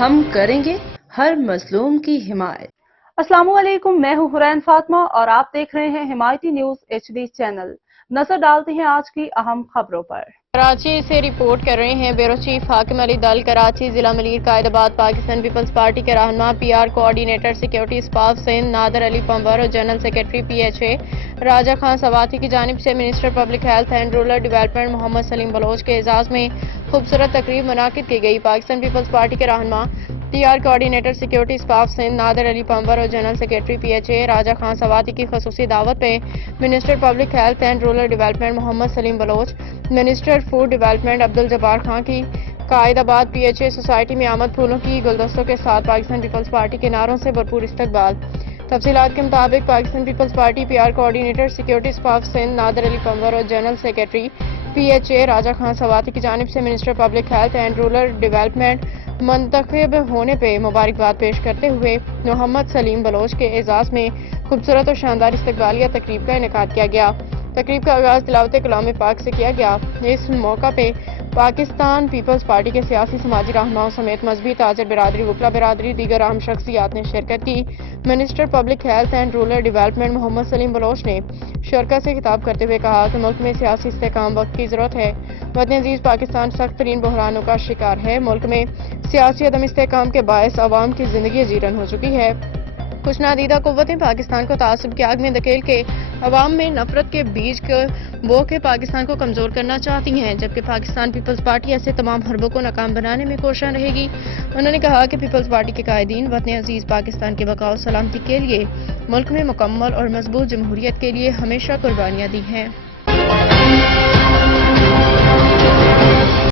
ہم کریں گے ہر مظلوم کی حمایت۔ السلام علیکم، میں ہوں حرین فاطمہ اور آپ دیکھ رہے ہیں حمایتی نیوز HD چینل۔ نظر ڈالتے ہیں آج کی اہم خبروں پر۔ کراچی سے رپورٹ کر رہے ہیں بیورو چیف حاکم علی دل۔ کراچی ضلع ملیر قائد آباد پاکستان پیپلز پارٹی کے رہنما PR coordinator security staff Sindh Nadir Ali Panhwar اور general secretary PHA Raja Khan Swati کی جانب سے minister public health and rural development Muhammad Saleem Baloch کے اعزاز میں خوبصورت تقریب منعقد کی گئی۔ پاکستان پیپلز پارٹی کے رہنما PR coordinator security staff Sindh Nadir Ali Panhwar اور general secretary PHA Raja Khan Swati کی خصوصی دعوت پہ minister public health and rural development Muhammad Saleem Baloch, minister food development Abduljabbar Khan کی قائد آباد PHA سوسائٹی میں آمد پھولوں کی گلدستوں کے ساتھ پاکستان پیپلز پارٹی کے نعروں سے بھرپور استقبال۔ تفصیلات کے مطابق Pakistan Peoples Party PR coordinator security staff Sindh Nadir Ali Panhwar اور general secretary PHA Raja Khan Swati کی جانب سے minister public health and rural development منتخب ہونے پہ مبارکباد پیش کرتے ہوئے محمد سلیم بلوچ کے اعزاز میں خوبصورت اور شاندار استقبالیہ تقریب کا انعقاد کیا گیا۔ تقریب کا آغاز تلاوت کلام پاک سے کیا گیا۔ اس موقع پہ پاکستان پیپلز پارٹی کے سیاسی سماجی رہنماؤں سمیت مذہبی تاجر برادری، وکلا برادری، دیگر اہم شخصیات نے شرکت کی۔ Minister public health and rural development Muhammad Saleem Baloch نے شرکا سے خطاب کرتے ہوئے کہا کہ ملک میں سیاسی استحکام وقت کی ضرورت ہے۔ وطن عزیز پاکستان سخت ترین بحرانوں کا شکار ہے۔ ملک میں سیاسی عدم استحکام کے باعث عوام کی زندگی جیرن ہو چکی ہے۔ کچھ نادیدہ قوتیں پاکستان کو تعصب کی آگ میں دھکیل کے عوام میں نفرت کے بیج کو بو کے پاکستان کو کمزور کرنا چاہتی ہیں، جبکہ پاکستان پیپلز پارٹی ایسے تمام حربوں کو ناکام بنانے میں کوشاں رہے گی۔ انہوں نے کہا کہ پیپلز پارٹی کے قائدین وطن عزیز پاکستان کے بقا و سلامتی کے لیے ملک میں مکمل اور مضبوط جمہوریت کے لیے ہمیشہ قربانیاں دی ہیں۔